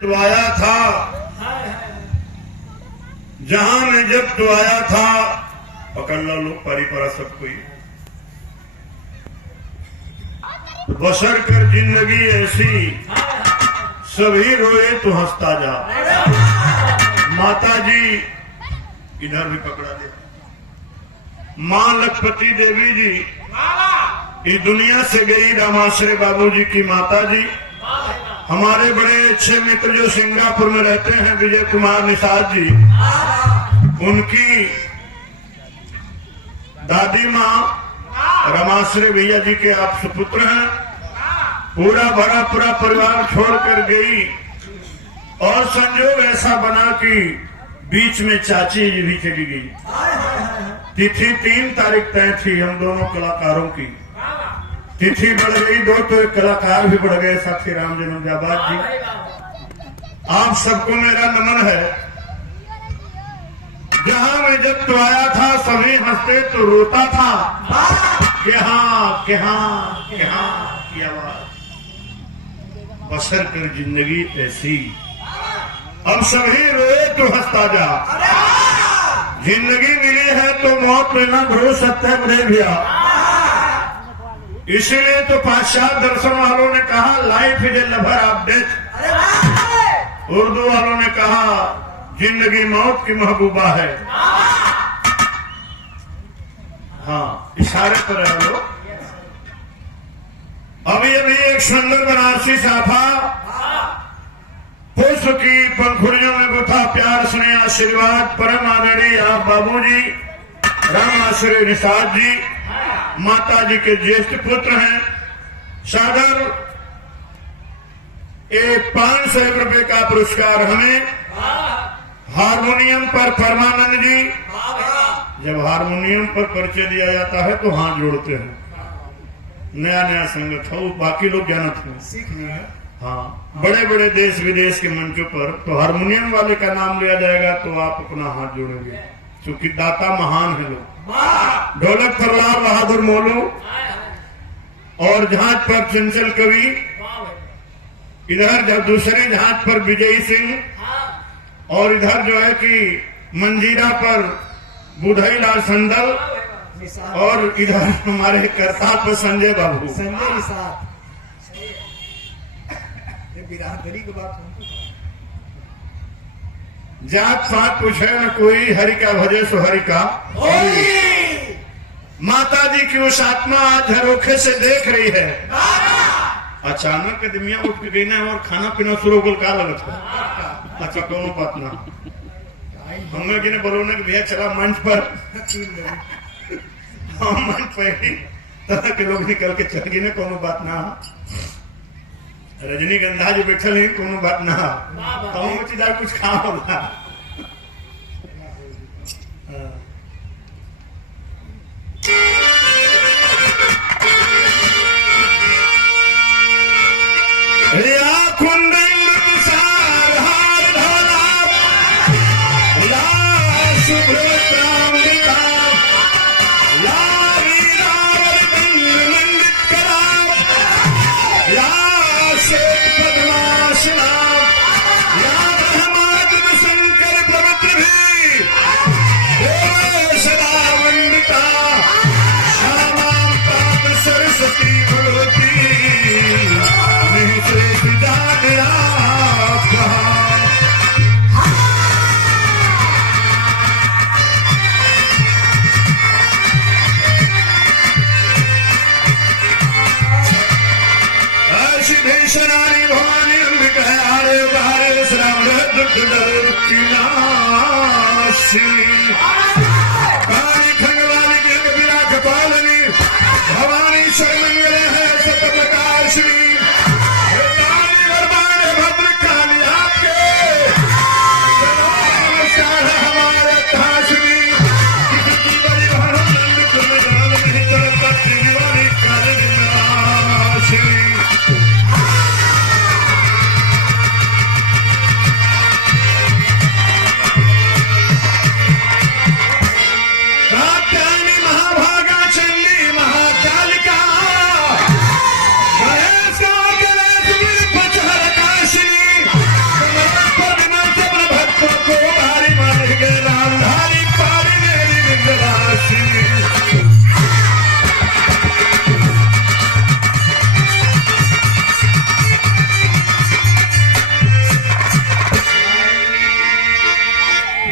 तो आया था जहां में जब तो आया था, पकड़ लो लोग परिपरा सब कोई। बसर कर जिंदगी ऐसी, सभी रोए तो हंसता जा। माता जी इधर भी पकड़ा दे। मां लखपति देवी जी इस दुनिया से गई। रामाश्रय बाबू जी की माता जी, हमारे बड़े अच्छे मित्र जो सिंगापुर में रहते हैं, विजय कुमार निषाद जी, उनकी दादी माँ रमाश्रय भैया जी के आप सुपुत्र हैं। पूरा भरा पूरा परिवार छोड़कर गई और संजोग ऐसा बना कि बीच में चाची जी भी चली गई। तिथि 3 तारीख तय थी हम दोनों कलाकारों की। तिथि बढ़ गई 2 तो एक कलाकार भी बढ़ गए, साथी राम जन्म जाबाद जी। आप सबको मेरा नमन है। जहां मैं जब तो आया था, सभी हंसते तो रोता था। क्या की आवाज। बसर कर जिंदगी ऐसी, अब सभी रोए तो हंसता जा। जिंदगी मिली है तो मौत में न भरो सकते हैं मेरे भैया। इसीलिए तो पाश्चात्य दर्शन वालों ने कहा life is a lover of death. Urdu वालों ने कहा जिंदगी मौत की महबूबा है। हाँ, इशारे पर है लोग। अभी एक सुंदर बनारसी साफा पुष्प की पंखुड़ियों में गुथा प्यार स्नेह आशीर्वाद परम आदरणीय आप बाबूजी रामाश्रय निषाद जी, माता जी के ज्येष्ठ पुत्र हैं। सागर 500 रुपए का पुरस्कार हमें। हारमोनियम पर परमानंद जी, जब हारमोनियम पर परिचय दिया जाता है तो हाथ जोड़ते हैं। नया संगत हो, बाकी लोग जानते हैं, सीख नहीं है। हाँ, बड़े बड़े देश विदेश के मंचों पर तो हारमोनियम वाले का नाम लिया जाएगा तो आप अपना हाथ जोड़ेंगे, क्योंकि दाता महान है लोग। ढोलक थरलाल बहादुर मोलू और जहाज पर चंचल कवि, इधर जब दूसरे जहाज पर विजय सिंह और इधर जो है कि मंजीरा पर बुधई लाल संदल और इधर हमारे करतार पर संजय बाबू। बिरादरी की बात जात पात पूछे न कोई, हरि का भजे सो हरि का। माता जी की उस आत्मा आज झरोखे से देख रही है। अचानक कदमिया उठ के गई ना और खाना पीना शुरू हो गया लगता। अच्छा कौन बात ना, हमने किने बोलो ना कि भैया चला मंच पर। हम मंच पर तरह के लोग निकल के चल गए ना, कोनो बात ना। रजनीगंधा जो बैठल है कोनो बात ना, कहूँ चीज कुछ खा होगा। भवानी हरे बारे श्राम खंगवानी बिना कपालनी भवानी शर्मंगल है सत प्रकाशनी। भद्र काली आपके हमारे धासनी बड़ी भवानी काली।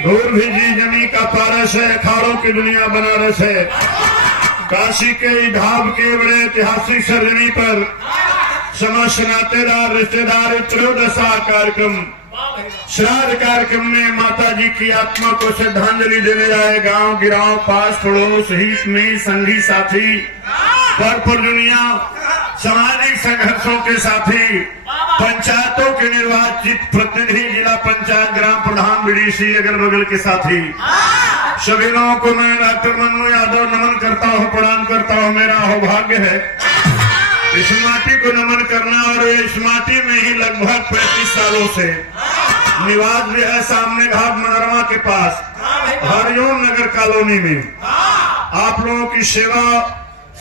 दूर भी जी जमी का पारस है, अखाड़ों की दुनिया बनारस है। काशी के ढाब के बड़े ऐतिहासिक सरजमी पर समस्त नातेदार रिश्तेदार त्रयोदशा कार्यक्रम श्राद्ध कार्यक्रम में माता जी की आत्मा को श्रद्धांजलि देने जाए गांव गिराव पास पड़ोस हित में संगी साथी पर दुनिया सामाजिक संघर्षों के साथी पंचायतों के निर्वाचित प्रतिनिधि जिला पंचायत ग्राम प्रधान बीडीसी अगल बगल के साथी सभी लोगों को मैं डॉक्टर मन्नू यादव नमन करता हूँ, प्रणाम करता हूँ। मेरा सौभाग्य है इस माटी को नमन करना और इस माटी में ही लगभग 35 सालों से निवास भी है। सामने घाट मनोरमा के पास हरिओम नगर कॉलोनी में आप लोगों की सेवा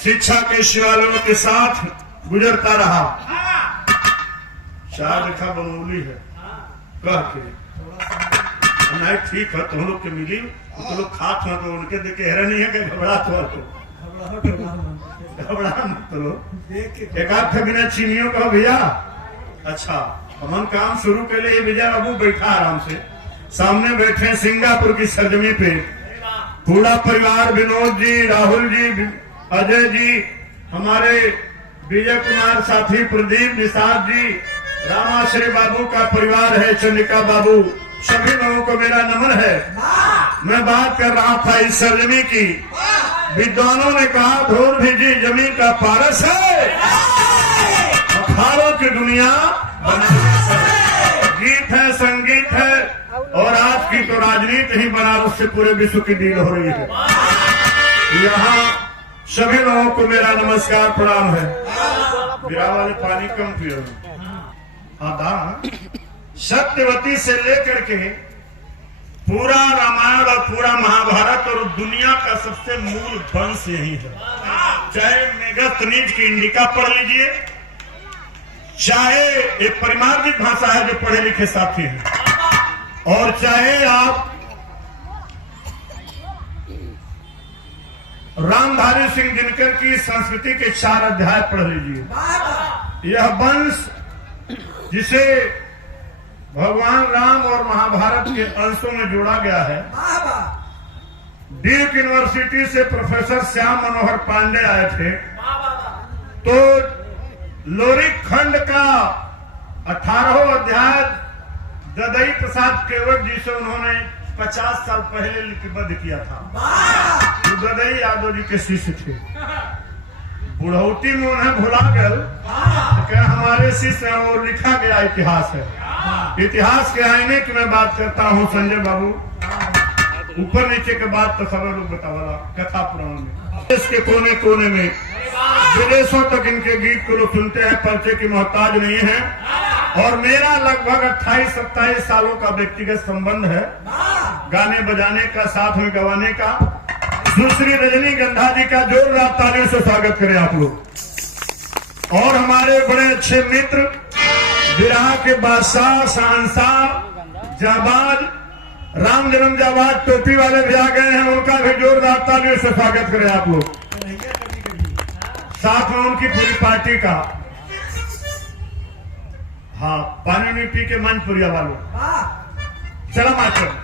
शिक्षा के शिवालयों के साथ गुजरता रहा। चार लिखा बनौली है कह के नहीं ठीक है, तुम लोग के मिली तो लोग खात हो तो उनके देख के हैरान नहीं है कि घबरा मत लो। एक आध बिना चीनियों का भैया अच्छा हम काम शुरू के लिए विजय बाबू बैठा आराम से सामने बैठे सिंगापुर की सरजमी पे पूरा परिवार विनोद जी, राहुल जी, अजय जी, हमारे विजय कुमार साथी प्रदीप निषाद जी, रामाश्री बाबू का परिवार है, चंडिका बाबू, सभी लोगों को मेरा नमन है। मैं बात कर रहा था इस सरजमी की। विद्वानों ने कहा धूल भी जी जमीन का पारस है, अखाड़ों की दुनिया बनारस है। गीत है, संगीत है और आज की तो राजनीति ही बनारस से पूरे विश्व की डील हो रही है। यहाँ सभी लोगों को मेरा नमस्कार प्रणाम है। बिरा वाले पानी कम पियो। सत्यवती से लेकर के पूरा रामायण और पूरा महाभारत और दुनिया का सबसे मूल वंश यही है। चाहे मेगास्थनीज की इंडिका पढ़ लीजिए, चाहे एक परिमार्जित भाषा है जो पढ़े लिखे साथी हैं, और चाहे आप रामधारी सिंह दिनकर की संस्कृति के 4 अध्याय पढ़ लीजिए। यह वंश जिसे भगवान राम और महाभारत के अंशों में जोड़ा गया है। ड्यूक यूनिवर्सिटी से प्रोफेसर श्याम मनोहर पांडे आए थे तो लोरिक खंड का 18वां अध्याय ददई प्रसाद केवट जी से उन्होंने 50 साल पहले लिपिबद्ध किया था। तो ददई यादव जी के शिष्य थे। बुढ़ौती में उन्हें भुला गल कि हमारे शिष्य हैं और लिखा गया इतिहास है। इतिहास के आईने की मैं बात करता हूँ संजय बाबू। ऊपर नीचे के बात तो खबर लोग बतावाला कथा पुराण में देश के कोने कोने में विदेशों तक इनके गीत को लोग सुनते हैं, पर्चे की मोहताज नहीं है। और मेरा लगभग 28-27 सालों का व्यक्तिगत संबंध है गाने बजाने का, साथ में गवाने का। दूसरी रजनीगंधा जी का जोरदार तालियों से स्वागत करें आप लोग। और हमारे बड़े अच्छे मित्र बिरहा के बादशाह शहंशाह जाबाज राम जन्म जाबाज टोपी वाले भी आ गए हैं, उनका भी जोरदार तालियों से स्वागत करें आप लोग। साथ में उनकी पूरी पार्टी का। हाँ, पानी में पी के मंचपुरिया वालों चला मास्टर।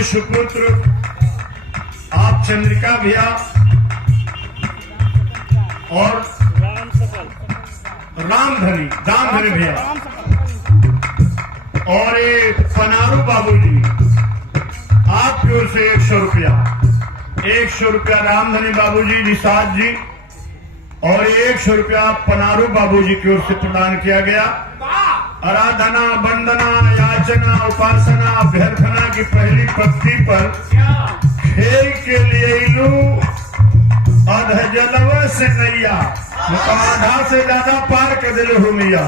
के सुपुत्र आप चंद्रिका भैया और रामधनी भैया और ये पनारू बाबूजी आपकी ओर से 100 रुपया रामधनी बाबूजी निषाद जी और 100 रुपया पनारू बाबूजी की ओर से प्रदान किया गया। आराधना, वंदना, याचना, उपासना, अभ्यर्थना की पहली पंक्ति पर खेल के लिए इलू अध जलवा से नैया आधा से ज्यादा पार कर दिले हो मैया।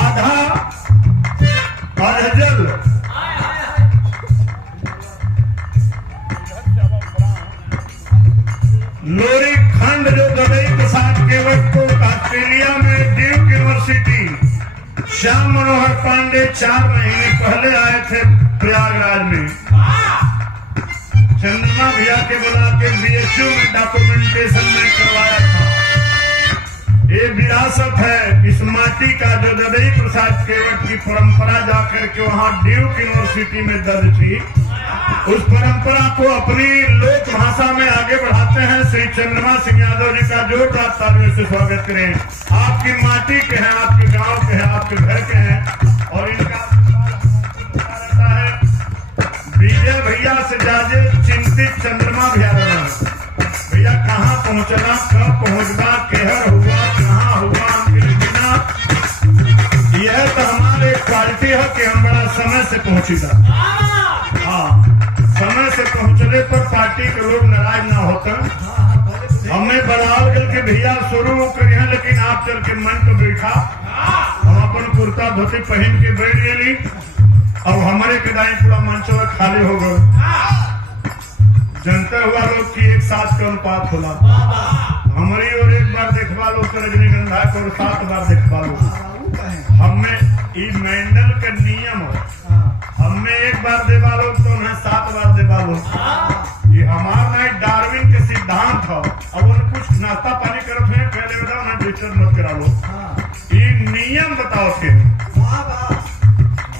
आधा अधजल लोरी खंड जो दबई प्रसाद केवट को ऑस्ट्रेलिया में ड्यूक यूनिवर्सिटी श्याम मनोहर पांडे 4 महीने पहले आए थे प्रयागराज में। चंद्रमा भैया के बुला के बीएचयू में डॉक्यूमेंटेशन में करवाया था। ये विरासत है इस माटी का जो दबई प्रसाद केवट की परंपरा जाकर के वहाँ ड्यूक यूनिवर्सिटी में दर्ज थी। उस परंपरा को अपनी लोक भाषा में आगे बढ़ाते हैं। श्री चंद्रमा सिंह यादव जी का जोरदार तालियों से स्वागत करें। आपकी माटी के हैं, आपके गांव के हैं, आपके घर के हैं और इनका रहता है विजय भैया से ज्यादा चिंतित चंद्रमा भैया भैया कहाँ पहुंचना, कब पहुंचना, केहर हुआ, कहाँ हुआ, बिना यह तो हमारे क्वालिटी है कि हम बड़ा समय से पहुंचीदा। हाँ, समय से पहुंचने पर पार्टी के लोग नाराज ना होते। हमें बड़ाल गल के भैया शुरू करिए, लेकिन आप चल के मन को बैठा हम अपन कुर्ता धोती पहन के बैठ गए। अब हमारे कदाई पूरा मंच खाली हो गए। जनता हुआ लोग की एक साथ का अनुपात होला। हमारी और एक बार देखवा लो तो रजनीगंधा को 7 बार देखवा लो। हमें ये मेंडल का नियम है, हमें एक बार देवा लो तो उन्हें 7 बार देवा लो। ये हमारा डार्विन के सिद्धांत है। अब उन्हें कुछ नाश्ता पानी करते हैं पहले बताओ, उन्हें डिस्टर्ब मत करा लो। ये नियम बताओ के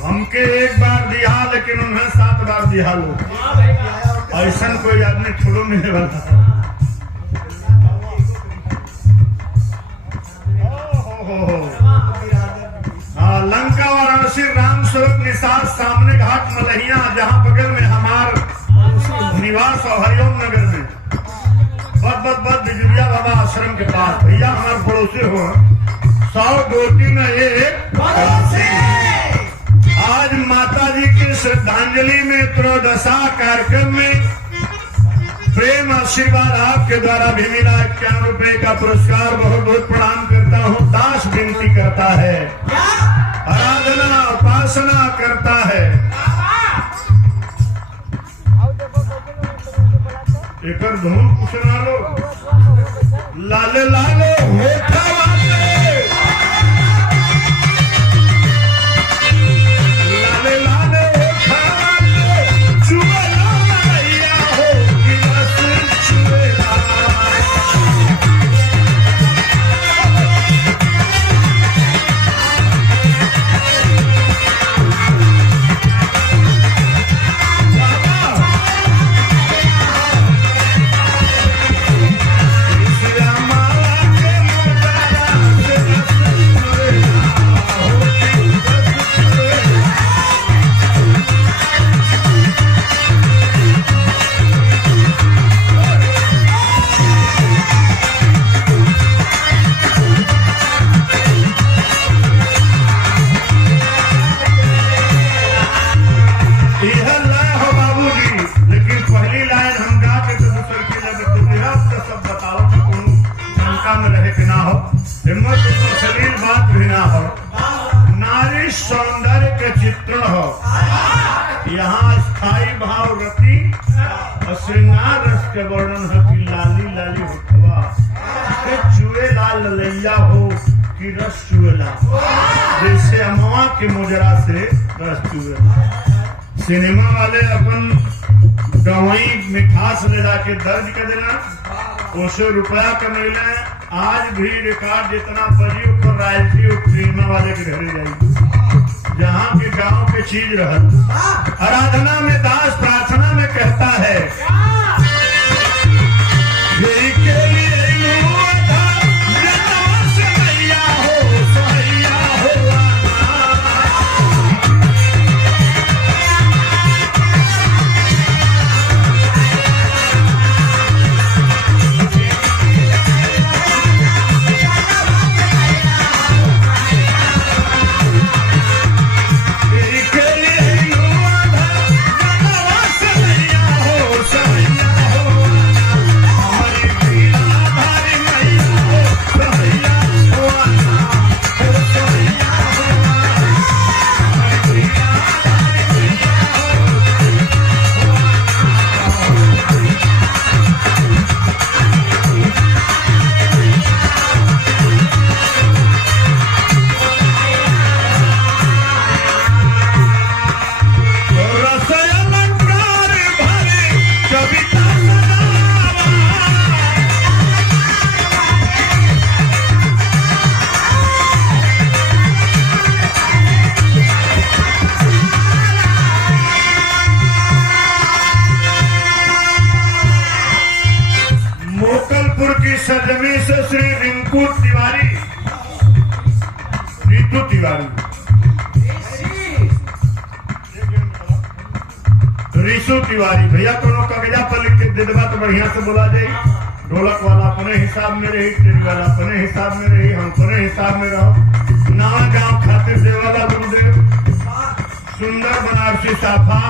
हमके एक बार दिया लेकिन उन्हें 7 बार दिया लो। ऐसा कोई आदमी छोड़ो मिले वाला। लंका वाराणसी राम स्वरूप निषाद सामने घाट मलहिया, जहाँ बगल में हमार निवास और हरिओम नगर में बद बिजुलिया बाबा आश्रम के पास। भैया हमारे पड़ोसी हो 100 गोटी में एक। आज माता जी की श्रद्धांजलि में त्रयोदशा कार्यक्रम में प्रेम आशीर्वाद आपके द्वारा भी मिला। 51 रुपए का पुरस्कार बहुत बहुत प्रणाम करता हूँ। दास विनती करता है, आराधना उपासना करता है। एक धूम सुना लो, लाले लाले होठा वाले, लाले लाले होठा वाले, चुबला मैया हो कि रस चुबला। नारी सौंदर्य के चित्रण हो, यहाँ स्थायी भाव रति और श्रृंगार रस के वर्णन है कि लाली लाली होठवा चुए लाल ललैया हो कि रस चुएला, जैसे अमवा के मोजरा से रस चुएला। सिनेमा वाले अपन गवाई मिठास ले जाके दर्ज कर देना, उससे रुपया कमेला। आज भी रिकॉर्ड जितना बजी ऊपर रायल्टी सिनेमा वाले के घरे जाएगी, जहाँ के गांव के के चीज रहत। आराधना में दास प्रार्थना में कहता है सरजमी से श्री रिंकू तिवारी, ऋतु तिवारी, ऋषु तिवारी भैया दोनों कागजा पर लिख के दे देगा तो बढ़िया से बोला जाए। ढोलक वाला अपने हिसाब में रही, टेंट वाला अपने हिसाब में रही, हम अपने हिसाब में रहो। नावा गांव खातिर देवाला गुरुदेव सुंदर बनारसी साफा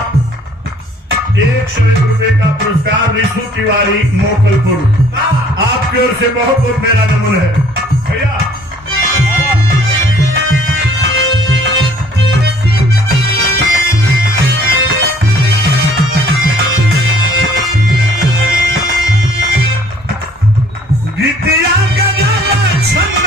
101 रुपए का पुरस्कार ऋषु तिवारी मोकलपुर। आपकी ओर से बहुत बहुत मेरा नमन है भैया। विद्या का छंद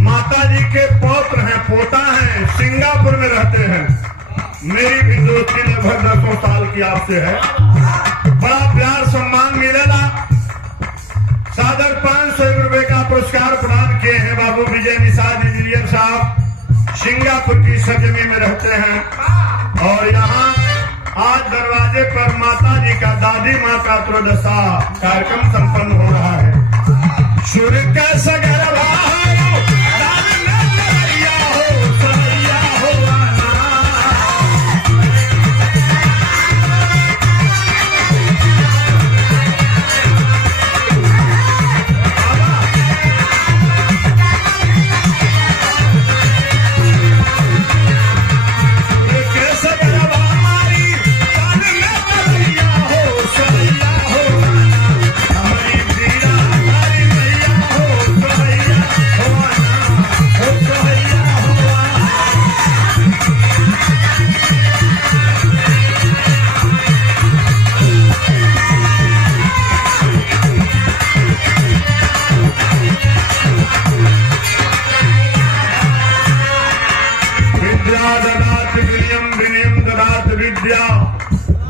माता जी के पौत्र हैं, पोता हैं, सिंगापुर में रहते हैं। मेरी भी दोस्ती लगभग 10 साल की आपसे है। बड़ा प्यार सम्मान मिलेगा। सादर 500 रुपए का पुरस्कार प्रदान किए हैं बाबू विजय निषाद इंजीनियर साहब, सिंगापुर की सरजमी में रहते हैं। और यहाँ आज दरवाजे पर माता जी का दादी माँ का त्रयोदशा कार्यक्रम संपन्न हो रहा है। सूर्य का सगर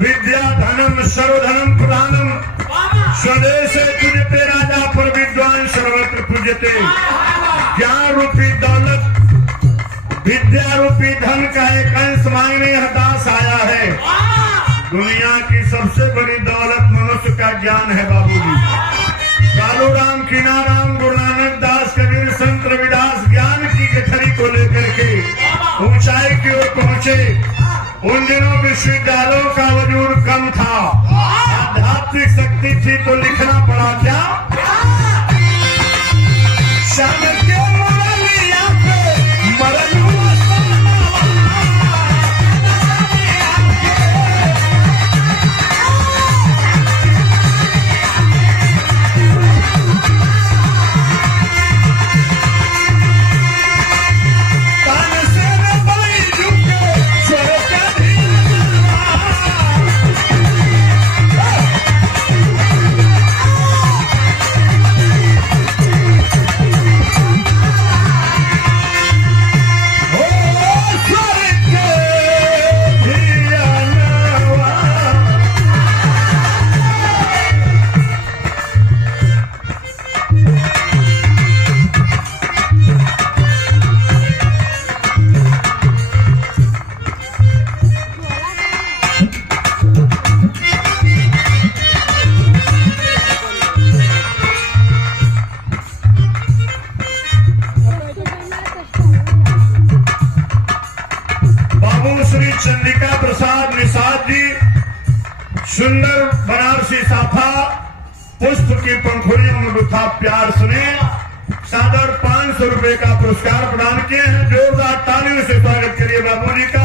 विद्या धनम सर्वधनम प्रधानम स्वदेश पूजते राजा पर विद्वान सर्वत्र पूजते। ज्ञान रूपी दौलत विद्या रूपी धन का एक अंश मांगने यह दास आया है। दुनिया की सबसे बड़ी दौलत मनुष्य का ज्ञान है बाबूजी। कालू राम कीनाराम गुरु नानक दास कबीर संत रविदास ज्ञान की गठरी को लेकर के ऊंचाई की ओर पहुंचे। उन दिनों विश्वविद्यालयों का वजूद कम था, आध्यात्मिक शक्ति थी तो लिखना पड़ा क्या। सुंदर बनारसी साफा पुष्प की पंखुड़ियों में गुथा प्यार सुने सादर 500 रुपए का पुरस्कार प्रदान किए हैं। जोरदार तालियों से स्वागत करिए बाबूजी का।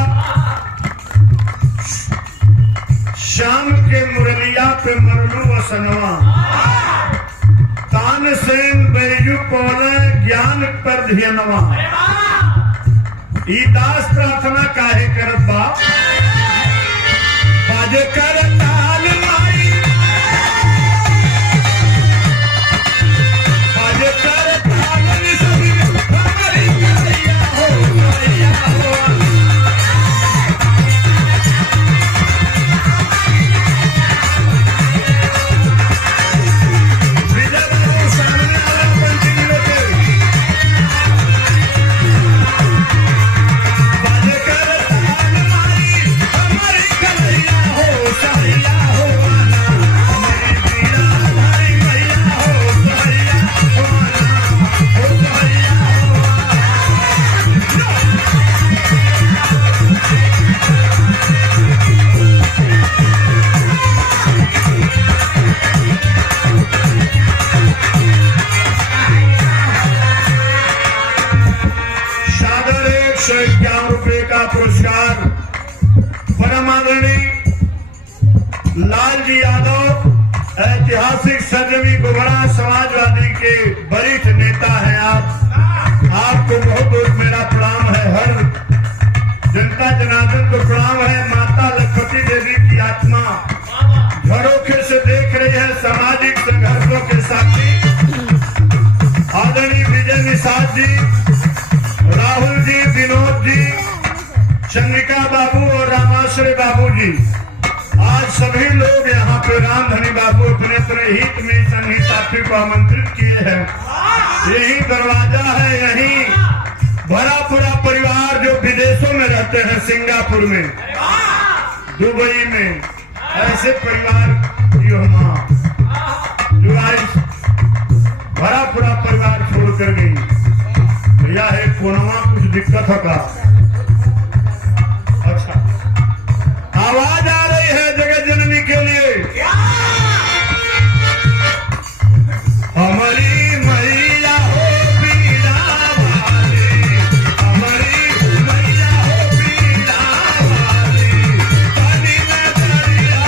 शाम के मुरलिया पे मरलू वसनवा तान सेन बैजू पौने ज्ञान पर धियनवा ई दास प्रार्थना काहे करत बा बाजे कर ताल माई बाजे कर ताल सभी हमारी कन्हैया हो कन्हैया हो पुरस्कार परम आदरणीय लालजी यादव ऐतिहासिक सरजमी गोबरा समाजवादी के वरिष्ठ नेता हैं आपको बहुत बहुत मेरा प्रणाम है। हर जनता जनार्दन को प्रणाम है। माता लखपति देवी की आत्मा झरोखे से देख रही है सामाजिक संघर्षों के साथी आदरणीय विजय निषाद जी, राहुल जी, विनोद जी, चंद्रिका बाबू और रामाश्रय बाबू जी, आज सभी लोग यहाँ पे रामधनी बाबू अपने अपने हित में संगी साथी को आमंत्रित किए हैं। यही दरवाजा है, यही भरा पूरा परिवार जो विदेशों में रहते हैं, सिंगापुर में, दुबई में, ऐसे परिवार की माँ जो आज भरा पूरा परिवार छोड़ कर गई। भैया है कोनवा कुछ दिक्कत होगा। अच्छा, आवाज आ रही है जगत जननी के लिए। हमारी मैया हो पीड़ा वाली, हमारी मैया हो पीड़ा वाली, पानी में दरिया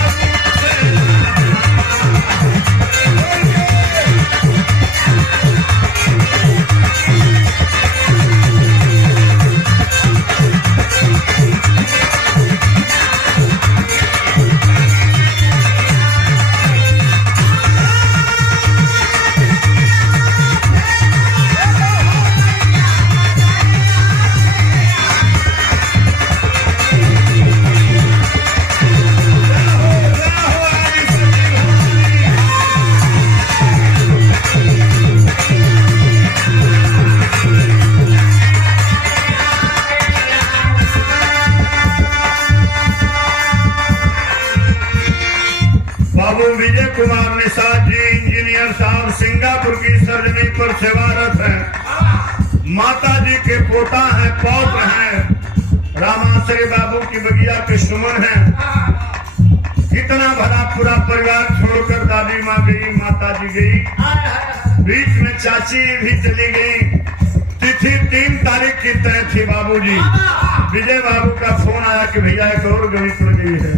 विजय कुमार निषाद जी इंजीनियर साहब सिंगापुर की सरजमी पर सेवारत हैं। माता जी के पोता हैं, पौत्र हैं, रामाश्रय बाबू की बगिया के सुमन हैं। कितना भरा पूरा परिवार छोड़कर दादी माँ गई, माता जी गई, बीच में चाची भी चली गई। तिथि 3 तारीख की तय थी बाबूजी। विजय बाबू का फोन आया कि भैया एक और गली पड़ गई है।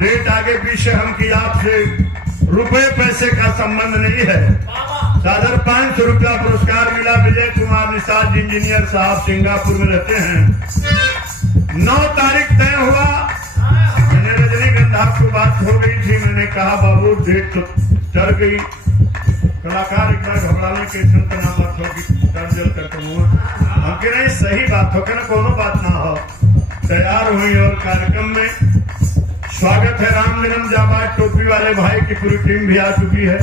डेट आगे पीछे हम की आपसे रुपए पैसे का संबंध नहीं है। सादर 500 रुपया पुरस्कार मिला। विजय कुमार निषाद इंजीनियर साहब सिंगापुर में रहते हैं। 9 तारीख तय हुआ। मैंने रजनीगंधा को बात हो गई थी, मैंने कहा बाबू डेट तो चढ़ गई, कलाकार इतना घबराने के ना बात होगी, जल करके हमके नहीं सही बात हो ना, कोनो बात ना हो। तैयार हुई और कार्यक्रम में स्वागत है। राम जन्म जाबाज टोपी वाले भाई की पूरी टीम भी आ चुकी है।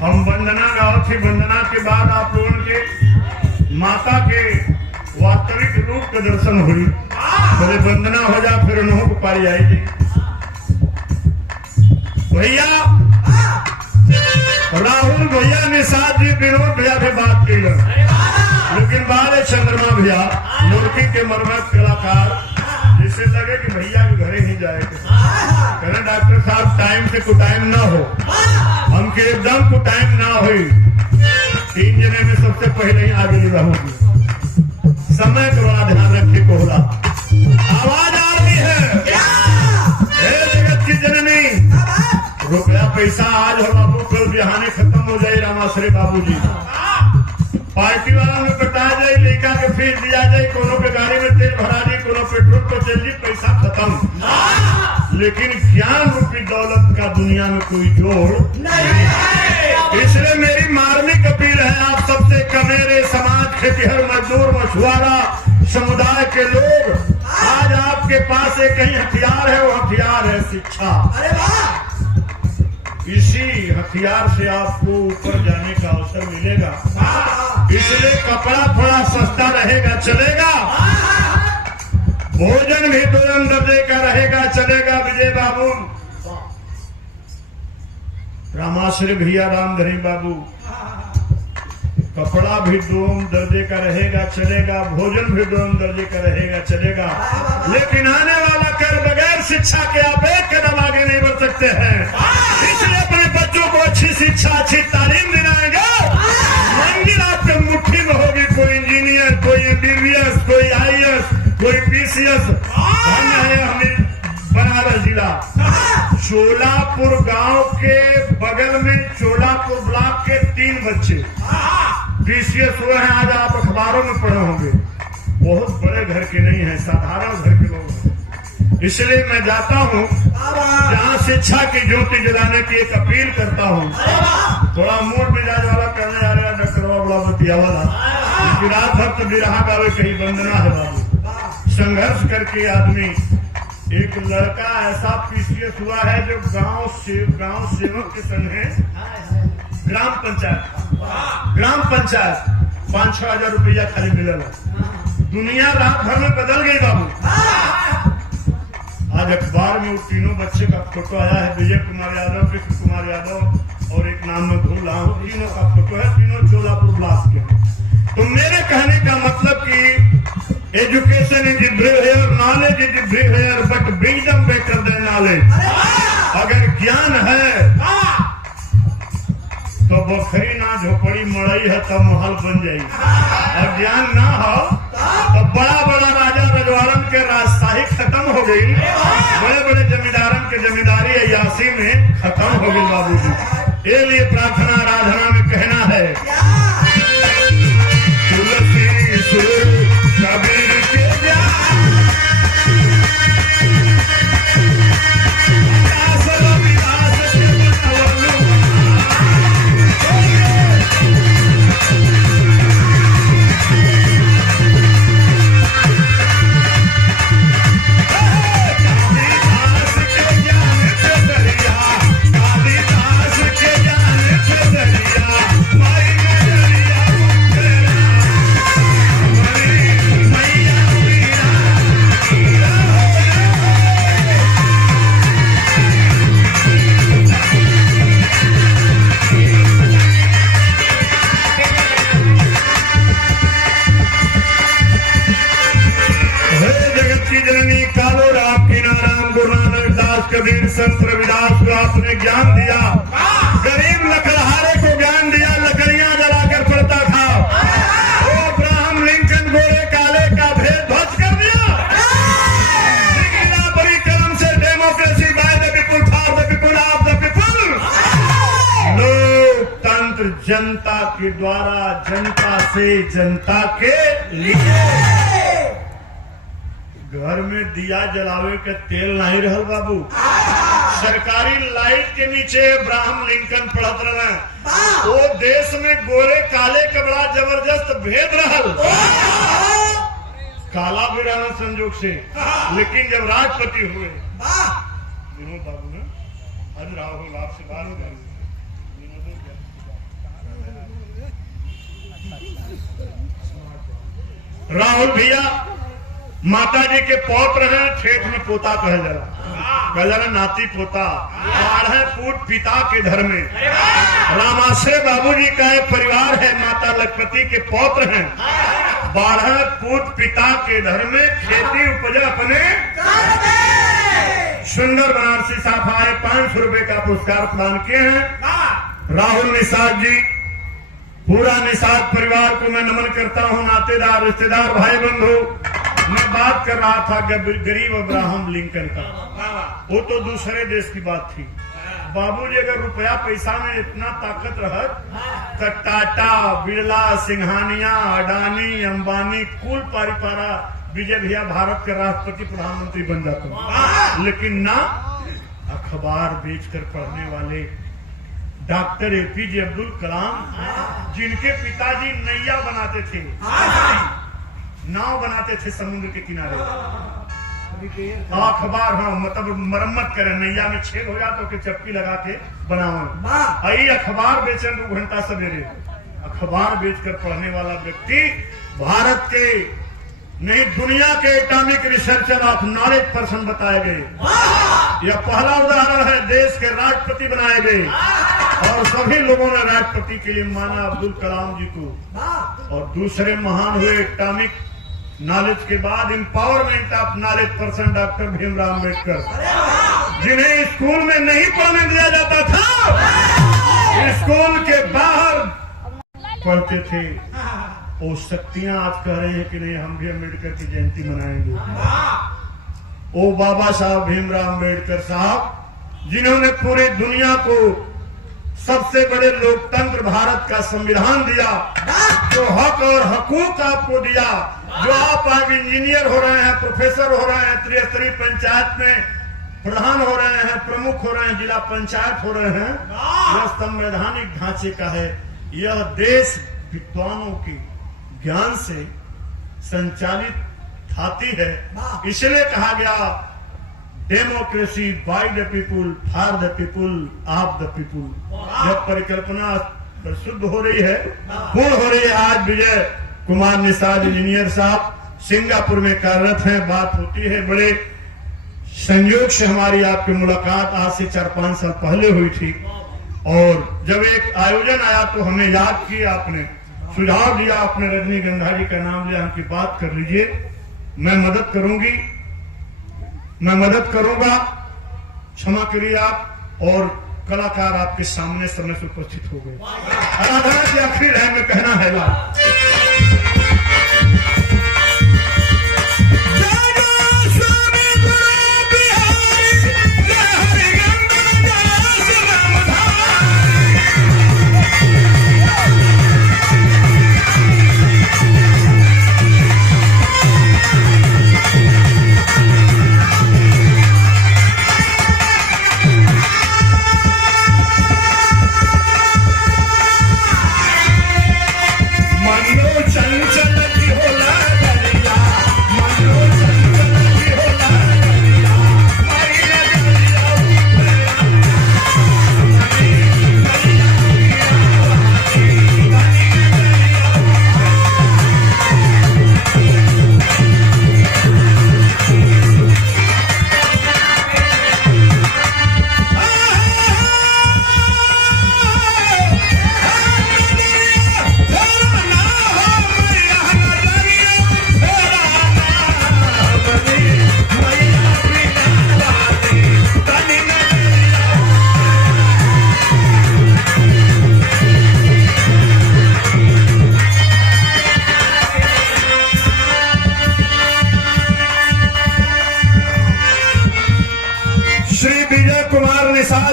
हम वंदना गाँव थी। वंदना के बाद आप लोगों के माता के वास्तविक रूप का दर्शन हुई। बोले वंदना हो जा, फिर उन्होंने को पारी आएगी। भैया राहुल भैया निषाद जी विनोद भैया से बात की, लेकिन बाद चंद्रमा भैया मुर्गी के मरमत कलाकार जिससे लगे कि भैया के घरे ही जाए। कहना डॉक्टर साहब टाइम से कुटाइम ना हो, हमके एकदम कुटाइम ना हो। 3 जने में सबसे पहले ही आगे रहूंगी। समय का बड़ा ध्यान रखे कोहला। आवाज आ रही है जगत की जननी। रुपया पैसा आज हो बाबू, कल बिहाने खत्म हो जाए। रामाश्री बाबू जी पार्टी वाला में बता जाए, लड़का के फीस दिया जाए, कोनो के गाड़ी में तेल भरा जाए, कोनो पेट्रोल पे चल जाए, पैसा खत्म। लेकिन ज्ञान रूपी दौलत का दुनिया में कोई जोड़ नहीं। इसलिए मेरी मार्मिक अपील है आप सबसे, कमेरे समाज, खेतिहर, मजदूर, मछुआरा समुदाय के लोग, आज आपके पास एक ही हथियार है, वो हथियार है शिक्षा। इसी हथियार से आपको ऊपर जाने का अवसर मिलेगा। इसलिए कपड़ा थोड़ा सस्ता रहेगा, चलेगा। भोजन भी तुरंत दर्जे का रहेगा, चलेगा। विजय बाबू, रामाश्री भैया, रामधरी बाबू, कपड़ा भी 2 दर्जे का रहेगा, चलेगा। भोजन भी 2 दर्जे का रहेगा, चलेगा। लेकिन आने वाला कल बगैर शिक्षा के आप एक कदम आगे नहीं बढ़ सकते हैं। इसलिए अपने बच्चों को अच्छी शिक्षा, अच्छी तालीम दिलाएंगे। मंजिल आपके मुट्ठी में होगी। कोई इंजीनियर, कोई MBBS, कोई IAS, कोई PCS। बनारस जिला चोलापुर गांव के बगल में चोलापुर ब्लॉक के 3 बच्चे PCS हुए हैं। आज आप अखबारों में पढ़े होंगे। बहुत बड़े घर के नहीं है, साधारण घर के लोग हैं। इसलिए मैं जाता हूँ जहाँ शिक्षा की ज्योति जलाने की एक अपील करता हूँ। थोड़ा मूड मिजाज वाला कहने जा रहा है डॉक्टर बड़ा बतिया वाला, लेकिन रात भर तो बिरहा गावे कहीं वंदना है बाबू। संघर्ष करके आदमी, एक लड़का ऐसा PCS हुआ है जो गांव सेवक के संग है। ग्राम पंचायत 5-6 हजार रुपया खाली मिलल। दुनिया रात भर में बदल गई बाबू। आज अखबार में वो तीनों बच्चे का फोटो आया है, विजय कुमार यादव, कृष्ण कुमार यादव और एक नाम में भूल रहा हूँ। तीनों का फोटो है, तीनों चोलापुर ब्लॉक के। तो मेरे कहने का मतलब कि education is everywhere, knowledge is everywhere, but wisdom better than knowledge. अगर ज्ञान है तो बखरी ना झोपड़ी मड़ई है तो महल बन जाएगी। और ज्ञान ना हो तो बड़ा बड़ा राजा रजवाड़न के राजशाही खत्म हो गई, बड़े बड़े जमींदारन के जमींदारी अयासी में खत्म हो गई बाबूजी। ये लिए प्रार्थना आराधना में कहना है, तुलसी से कबीर के कबीर संत रविदास को आपने ज्ञान दिया। गरीब लकड़हारे को ज्ञान दिया, लकड़ियां जलाकर पड़ता था। वो अब्राहम लिंकन गोरे काले का भेद ध्वस्त कर दिया। बड़ी कलम से democracy by the people, for the people, of the people. लोकतंत्र जनता के द्वारा, जनता से, जनता के लिए। घर में दिया जलावे के तेल नहीं रहल बाबू। सरकारी लाइट के नीचे अब्राहम लिंकन पढ़त रहे। वो देश में गोरे काले का बड़ा जबरदस्त भेद रहल। काला भी रहना संजोग से, लेकिन जब राष्ट्रपति हुए बाबू ने आज राहुल आपसे बात कर, राहुल भैया माता जी के पौत्र हैं, ठेठ में पोता कह जाला नाती पोता, 12 फूट पिता के घर में। रामाश्रय बाबूजी का एक परिवार है, माता लखपति के पौत्र हैं। 12 पूत पिता के घर में खेती उपज अपने सुंदर बनारसी साहब आए 500 रुपए का पुरस्कार प्रदान किए हैं। राहुल निषाद जी, पूरा निषाद परिवार को मैं नमन करता हूं। नातेदार, रिश्तेदार, भाई बंधु, मैं बात कर रहा था गरीब अब्राहम लिंकन का, वो तो दूसरे देश की बात थी। बाबूजी अगर रुपया पैसा में इतना ताकत रहत तो टाटा, बिरला, सिंघानिया, अडानी, अंबानी, कुल पारिपारा विजय भैया भारत के राष्ट्रपति प्रधानमंत्री बन जाते। लेकिन ना, अखबार बेचकर पढ़ने वाले डॉक्टर एपीजे अब्दुल कलाम, जिनके पिताजी नैया बनाते थे, नाव बनाते थे समुद्र के किनारे, अखबार, हाँ मतलब मरम्मत करें, नैया में छेद हो जाता तो चप्पी लगा के बनाओ। आई अखबार बेचन 2 घंटा सवेरे, अखबार बेचकर पढ़ने वाला व्यक्ति भारत के नहीं दुनिया के atomic researcher of knowledge person बताए गए। यह पहला उदाहरण है, देश के राष्ट्रपति बनाए गए और सभी लोगों ने राष्ट्रपति के लिए माना अब्दुल कलाम जी को। और दूसरे महान हुए एटॉमिक नॉलेज के बाद empowerment of knowledge person doctor Bhimrao Ambedkar, जिन्हें स्कूल में नहीं पढ़ने दिया जाता था, स्कूल के बाहर पढ़ते थे। वो शक्तियां आज कह रहे हैं कि नहीं, हम भी अम्बेडकर की जयंती मनाएंगे। ओ बाबा साहब भीमराव अम्बेडकर साहब, जिन्होंने पूरी दुनिया को सबसे बड़े लोकतंत्र भारत का संविधान दिया, जो हक और हकूक आपको दिया, जो आप आज इंजीनियर हो रहे हैं, प्रोफेसर हो रहे हैं, त्रिस्तरीय पंचायत में प्रधान हो रहे हैं, प्रमुख हो रहे हैं, जिला पंचायत हो रहे हैं, यह संवैधानिक ढांचे का है। यह देश विद्वानों के ज्ञान से संचालित थाती है। इसलिए कहा गया democracy by the people, for the people, of the people. जब परिकल्पना शुद्ध हो रही है, पूर्ण हो रही है। आज विजय कुमार निषाद इंजीनियर साहब सिंगापुर में कार्यरत हैं। बात होती है, बड़े संयोग से हमारी आपकी मुलाकात आज से 4-5 साल पहले हुई थी। और जब एक आयोजन आया तो हमें याद किया, आपने सुझाव दिया, आपने रजनीगंधा जी का नाम लिया, उनकी बात कर लीजिए, मैं मदद करूंगी, मैं मदद करूंगा, क्षमा करिए आप। और कलाकार आपके सामने समय से उपस्थित हो गए। आराधना की आखिरी लाइन में कहना है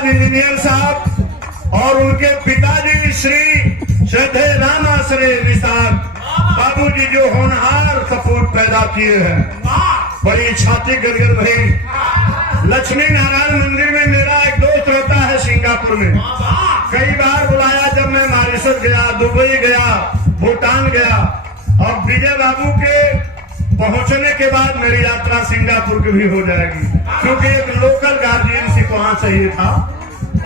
इंजीनियर साहब और उनके पिताजी श्री श्रद्धे रामाश्री निषाद बाबूजी, जो होनहार सपूत पैदा किए हैं। बड़ी छाती गलगल भई। लक्ष्मी नारायण मंदिर में मेरा एक दोस्त रहता है सिंगापुर में। कई बार बुलाया, जब मैं मॉरिशस गया, दुबई गया, भूटान गया। और विजय बाबू के पहुंचने के बाद मेरी यात्रा सिंगापुर की भी हो जाएगी, क्योंकि एक लोकल गार्जियनशिप वहां चाहिए था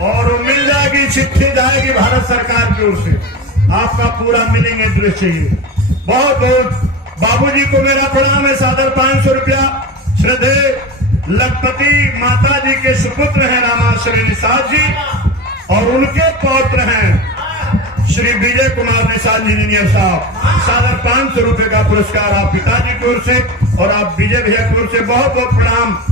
और मिल जाएगी, चिट्ठी जाएगी भारत सरकार की ओर से। आपका पूरा मिलिंग एड्रेस चाहिए। बहुत बहुत बाबूजी को मेरा प्रणाम है, सादर 500 रुपया। श्रद्धेय लखपति माता जी के सुपुत्र हैं रामाश्री निषाद जी और उनके पौत्र हैं श्री विजय कुमार निषाद इंजीनियर साहब सादर 500 रुपए का पुरस्कार आप पिताजी की ओर से और आप विजय भैया की ओर से बहुत बहुत प्रणाम।